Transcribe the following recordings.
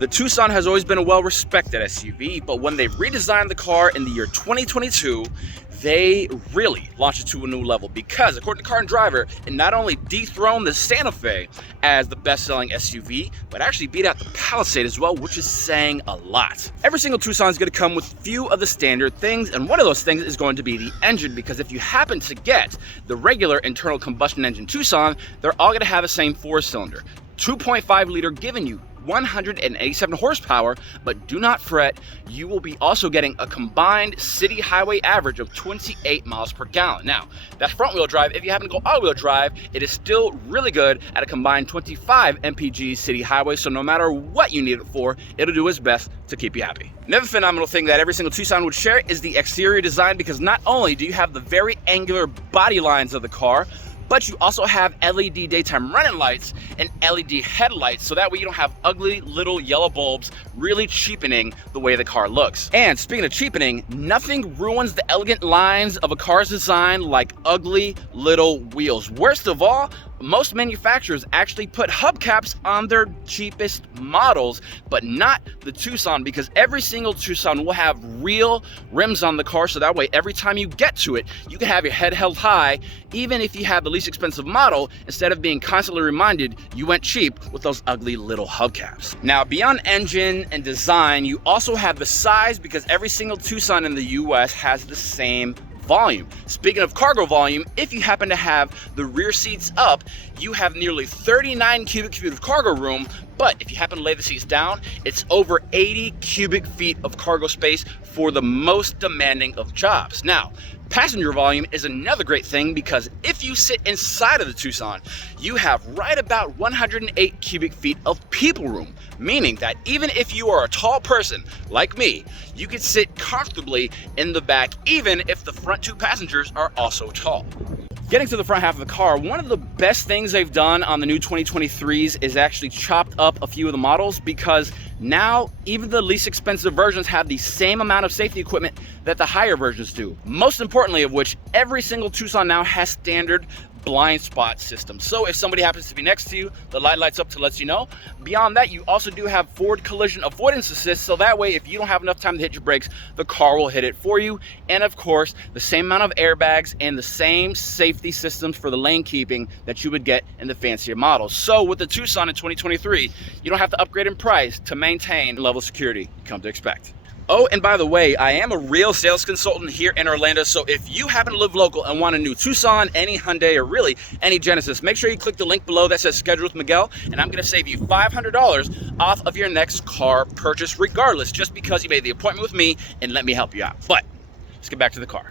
The Tucson has always been a well-respected SUV, but when they redesigned the car in the year 2022, they really launched it to a new level because, according to Car and Driver, it not only dethroned the Santa Fe as the best-selling SUV, but actually beat out the Palisade as well, which is saying a lot. Every single Tucson is going to come with a few of the standard things, and one of those things is going to be the engine, because if you happen to get the regular internal combustion engine Tucson, they're all going to have the same 4-cylinder. 2.5 liter, giving you 187 horsepower, but do not fret, you will be also getting a combined city highway average of 28 miles per gallon. Now, that's front wheel drive. If you happen to go all wheel drive, it is still really good at a combined 25 mpg city highway, so no matter what you need it for, it'll do its best to keep you happy. Another phenomenal thing that every single Tucson would share is the exterior design, because not only do you have the very angular body lines of the car, but you also have LED daytime running lights and LED headlights, so that way you don't have ugly little yellow bulbs really cheapening the way the car looks. And speaking of cheapening, nothing ruins the elegant lines of a car's design like ugly little wheels. Worst of all, most manufacturers actually put hubcaps on their cheapest models, but not the Tucson, because every single Tucson will have real rims on the car, so that way every time you get to it, you can have your head held high, even if you have the least expensive model, instead of being constantly reminded you went cheap with those ugly little hubcaps. Now, beyond engine and design, you also have the size, because every single Tucson in the US has the same volume. Speaking of cargo volume, if you happen to have the rear seats up, you have nearly 39 cubic feet of cargo room, but if you happen to lay the seats down, it's over 80 cubic feet of cargo space for the most demanding of jobs. Now, passenger volume is another great thing, because if you sit inside of the Tucson, you have right about 108 cubic feet of people room, meaning that even if you are a tall person like me, you can sit comfortably in the back, even if the front two passengers are also tall. Getting to the front half of the car, one of the best things they've done on the new 2023s is actually chopped up a few of the models, because now even the least expensive versions have the same amount of safety equipment that the higher versions do. Most importantly of which, every single Tucson now has standard blind spot system. So if somebody happens to be next to you, the light lights up to let you know. Beyond that, you also do have forward collision avoidance assist, so that way if you don't have enough time to hit your brakes, the car will hit it for you. And of course, the same amount of airbags and the same safety systems for the lane keeping that you would get in the fancier models. So with the Tucson in 2023, you don't have to upgrade in price to maintain the level of security you come to expect. Oh, and by the way, I am a real sales consultant here in Orlando, so if you happen to live local and want a new Tucson, any Hyundai, or really any Genesis, make sure you click the link below that says Schedule with Miguel, and I'm going to save you $500 off of your next car purchase regardless, just because you made the appointment with me and let me help you out. But let's get back to the car.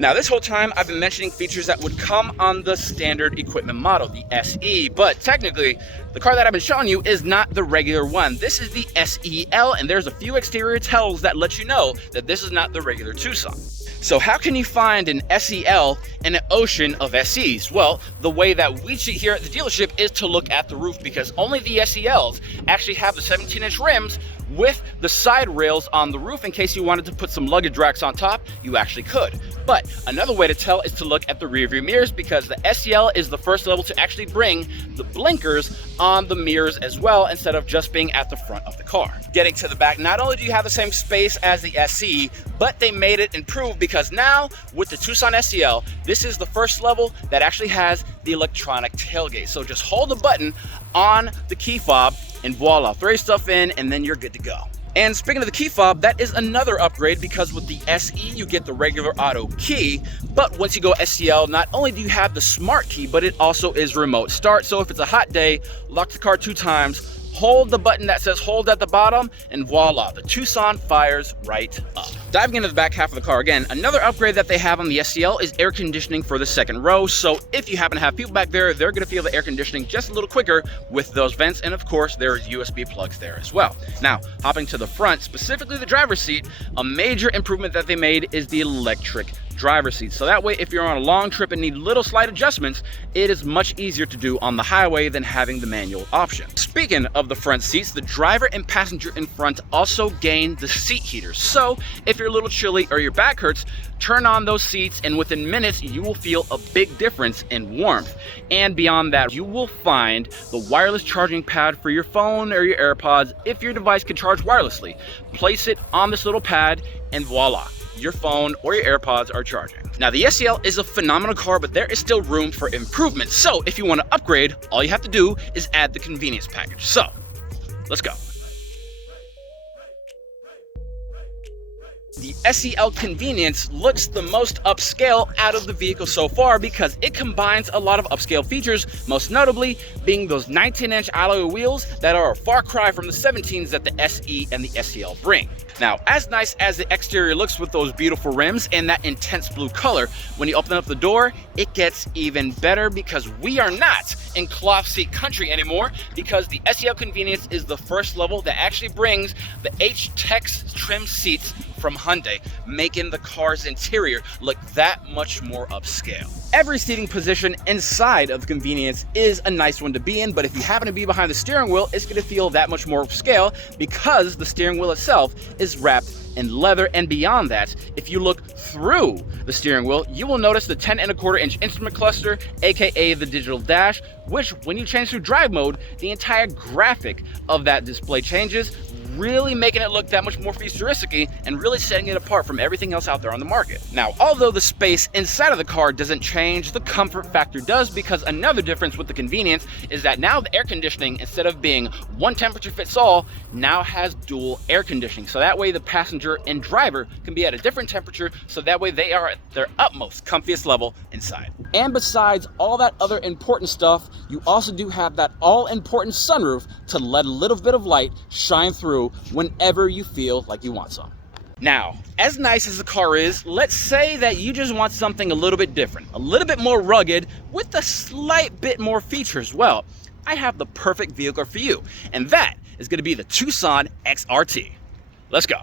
Now, this whole time I've been mentioning features that would come on the standard equipment model, the SE, but technically the car that I've been showing you is not the regular one. This is the SEL, and there's a few exterior tells that let you know that this is not the regular Tucson. So how can you find an SEL in an ocean of SEs? Well, the way that we cheat here at the dealership is to look at the roof, because only the SELs actually have the 17-inch rims with the side rails on the roof. In case you wanted to put some luggage racks on top, you actually could. But another way to tell is to look at the rear view mirrors, because the SEL is the first level to actually bring the blinkers on the mirrors as well, instead of just being at the front of the car. Getting to the back, not only do you have the same space as the SE, but they made it improved, because now with the Tucson SEL, this is the first level that actually has the electronic tailgate. So just hold the button on the key fob and voila, throw your stuff in and then you're good to go. And speaking of the key fob, that is another upgrade, because with the SE you get the regular auto key, but once you go SEL, not only do you have the smart key, but it also is remote start. So if it's a hot day, lock the car 2 times, hold the button that says hold at the bottom, and voila, the Tucson fires right up. Diving into the back half of the car again, another upgrade that they have on the SEL is air conditioning for the second row. So if you happen to have people back there, they're gonna feel the air conditioning just a little quicker with those vents, and of course there's USB plugs there as well. Now, hopping to the front, specifically the driver's seat, a major improvement that they made is the electric driver's seat. So that way, if you're on a long trip and need little slight adjustments, it is much easier to do on the highway than having the manual option. Speaking of the front seats, the driver and passenger in front also gain the seat heaters. So if you're a little chilly or your back hurts, turn on those seats and within minutes you will feel a big difference in warmth. And beyond that, you will find the wireless charging pad for your phone or your AirPods if your device can charge wirelessly. Place it on this little pad and voila, your phone or your AirPods are charging. Now the SEL is a phenomenal car, but there is still room for improvement. So if you want to upgrade, all you have to do is add the convenience package. So let's go. The SEL Convenience looks the most upscale out of the vehicle so far because it combines a lot of upscale features, most notably being those 19-inch alloy wheels that are a far cry from the 17s that the SE and the SEL bring. Now, as nice as the exterior looks with those beautiful rims and that intense blue color, when you open up the door, it gets even better because we are not in cloth seat country anymore, because the SEL Convenience is the first level that actually brings the H-Tex trim seats from Hyundai, making the car's interior look that much more upscale. Every seating position inside of the Convenience is a nice one to be in, but if you happen to be behind the steering wheel, it's going to feel that much more upscale because the steering wheel itself is wrapped in leather. And beyond that, if you look through the steering wheel, you will notice the 10.25-inch instrument cluster, aka the digital dash, which when you change to drive mode, the entire graphic of that display changes, really making it look that much more futuristic and really setting it apart from everything else out there on the market. Now, although the space inside of the car doesn't change, the comfort factor does, because another difference with the Convenience is that now the air conditioning, instead of being one temperature fits all, now has dual air conditioning. So that way the passenger and driver can be at a different temperature, so that way they are at their utmost comfiest level inside. And besides all that other important stuff, you also do have that all-important sunroof to let a little bit of light shine through whenever you feel like you want some. Now, as nice as the car is, let's say that you just want something a little bit different, a little bit more rugged with a slight bit more features. Well, I have the perfect vehicle for you, and that is going to be the Tucson XRT. Let's go.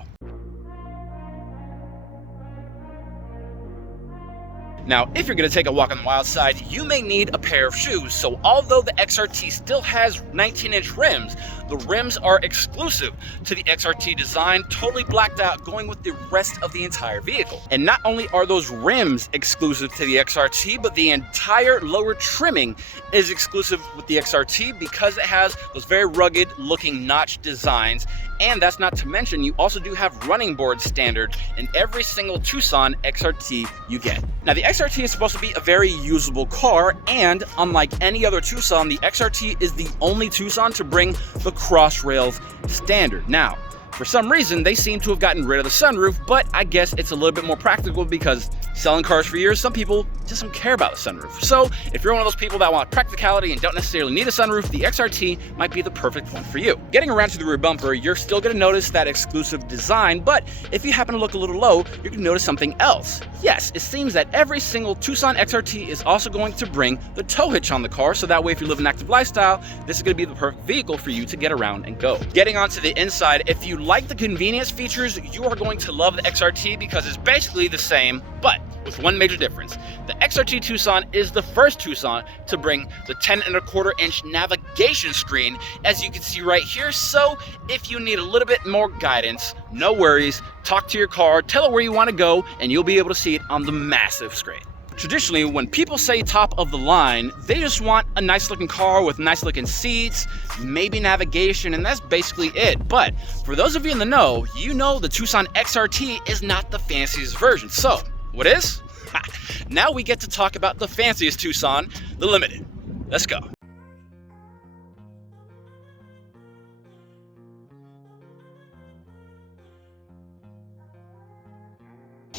Now, if you're going to take a walk on the wild side, you may need a pair of shoes. So although the XRT still has 19-inch rims, the rims are exclusive to the XRT design, totally blacked out, going with the rest of the entire vehicle. And not only are those rims exclusive to the XRT, but the entire lower trimming is exclusive with the XRT because it has those very rugged looking notch designs. And that's not to mention, you also do have running boards standard in every single Tucson XRT you get. Now, the XRT is supposed to be a very usable car, and unlike any other Tucson, the XRT is the only Tucson to bring the cross rails standard. Now, for some reason, they seem to have gotten rid of the sunroof, but I guess it's a little bit more practical because selling cars for years, some people just don't care about the sunroof. So if you're one of those people that want practicality and don't necessarily need a sunroof, the XRT might be the perfect one for you. Getting around to the rear bumper, you're still going to notice that exclusive design, but if you happen to look a little low, you're going to notice something else. Yes, it seems that every single Tucson XRT is also going to bring the tow hitch on the car, so that way if you live an active lifestyle, this is going to be the perfect vehicle for you to get around and go. Getting onto the inside, if you like the convenience features, you are going to love the XRT because it's basically the same, but with one major difference. The XRT Tucson is the first Tucson to bring the 10.25-inch navigation screen, as you can see right here. So if you need a little bit more guidance, no worries, talk to your car, tell it where you want to go, and you'll be able to see it on the massive screen. Traditionally, when people say top of the line, they just want a nice looking car with nice looking seats, maybe navigation, and that's basically it. But for those of you in the know, you know the Tucson XRT is not the fanciest version. So what is? Now we get to talk about the fanciest Tucson, the Limited. Let's go.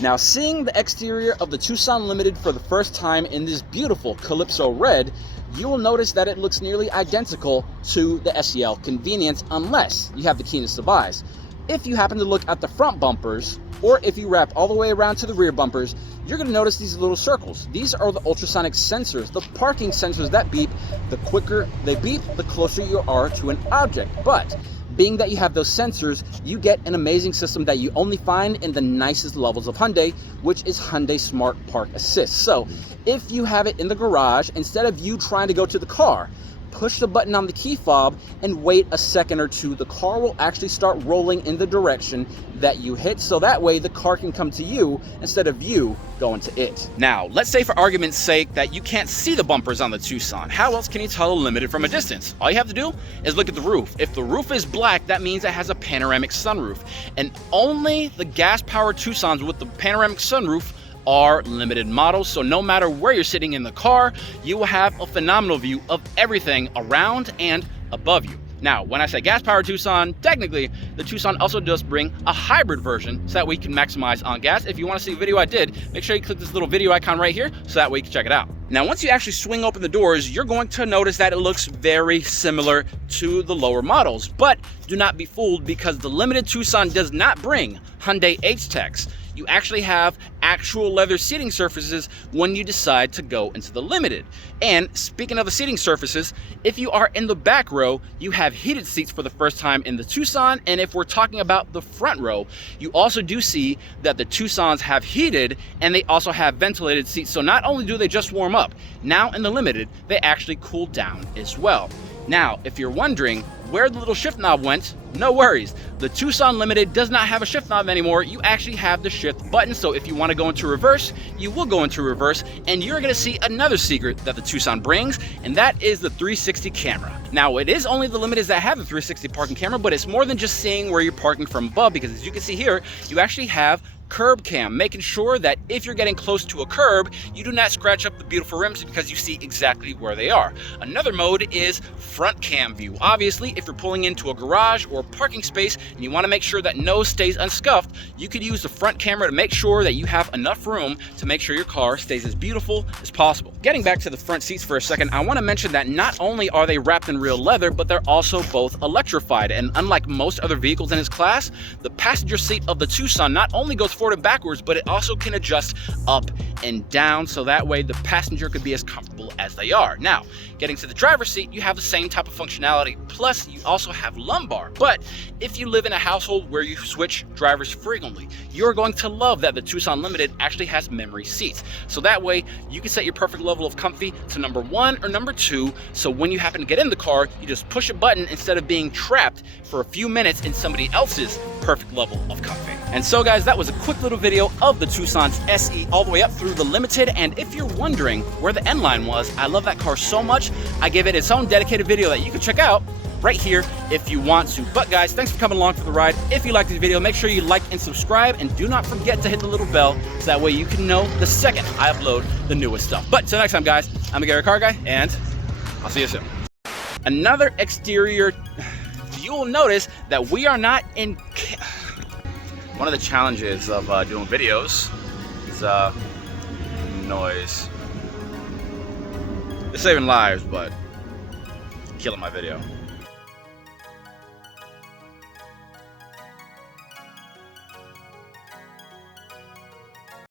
Now, seeing the exterior of the Tucson Limited for the first time in this beautiful Calypso red, you will notice that it looks nearly identical to the SEL Convenience, unless you have the keenest of eyes. If you happen to look at the front bumpers, or if you wrap all the way around to the rear bumpers, you're going to notice these little circles. These are the ultrasonic sensors, the parking sensors that beep. The quicker they beep, the closer you are to an object. But Being that you have those sensors, you get an amazing system that you only find in the nicest levels of Hyundai, which is Hyundai Smart Park Assist. So if you have it in the garage, instead of you trying to go to the car, push the button on the key fob and wait a second or two. The car will actually start rolling in the direction that you hit, so that way the car can come to you instead of you going to it. Now, let's say for argument's sake that you can't see the bumpers on the Tucson. How else can you tell a Limited from a distance? All you have to do is look at the roof. If the roof is black, that means it has a panoramic sunroof. And only the gas-powered Tucsons with the panoramic sunroof are Limited models, so no matter where you're sitting in the car, you will have a phenomenal view of everything around and above you. Now, when I say gas-powered Tucson, technically, the Tucson also does bring a hybrid version so that we can maximize on gas. If you want to see a video I did, make sure you click this little video icon right here so that way you can check it out. Now, once you actually swing open the doors, you're going to notice that it looks very similar to the lower models, but do not be fooled because the Limited Tucson does not bring Hyundai H-Techs. You actually have actual leather seating surfaces when you decide to go into the Limited. And speaking of the seating surfaces, if you are in the back row, you have heated seats for the first time in the Tucson. And if we're talking about the front row, you also do see that the Tucsons have heated and they also have ventilated seats. So not only do they just warm up, now in the Limited, they actually cool down as well. Now, if you're wondering where the little shift knob went, no worries. The Tucson Limited does not have a shift knob anymore. You actually have the shift button. So if you want to go into reverse, you will go into reverse, and you're going to see another secret that the Tucson brings, and that is the 360 camera. Now, it is only the Limiteds that have the 360 parking camera, but it's more than just seeing where you're parking from above, because as you can see here, you actually have curb cam, making sure that if you're getting close to a curb, you do not scratch up the beautiful rims because you see exactly where they are. Another mode is front cam view. Obviously, if you're pulling into a garage or parking space and you want to make sure that nose stays unscuffed, you could use the front camera to make sure that you have enough room to make sure your car stays as beautiful as possible. Getting back to the front seats for a second, I want to mention that not only are they wrapped in real leather, but they're also both electrified. And unlike most other vehicles in its class, the passenger seat of the Tucson not only goes forward and backwards, but it also can adjust up and down, so that way the passenger could be as comfortable as they are. Now, getting to the driver's seat, you have the same type of functionality, plus you also have lumbar. But if you live in a household where you switch drivers frequently, you're going to love that the Tucson Limited actually has memory seats. So that way you can set your perfect level of comfy to number 1 or number 2, so when you happen to get in the car, you just push a button instead of being trapped for a few minutes in somebody else's perfect level of comfy. And so guys, that was a quick little video of the Tucson SE all the way up through the Limited. And if you're wondering where the end line was, I love that car so much, I give it its own dedicated video that you can check out right here if you want to. But guys, thanks for coming along for the ride. If you like this video, make sure you like and subscribe, and do not forget to hit the little bell so that way you can know the second I upload the newest stuff. But until next time guys, I'm the Gary Car Guy, and I'll see you soon. Another exterior, you'll notice that we are not in... One of the challenges of doing videos is noise. It's saving lives, but killing my video.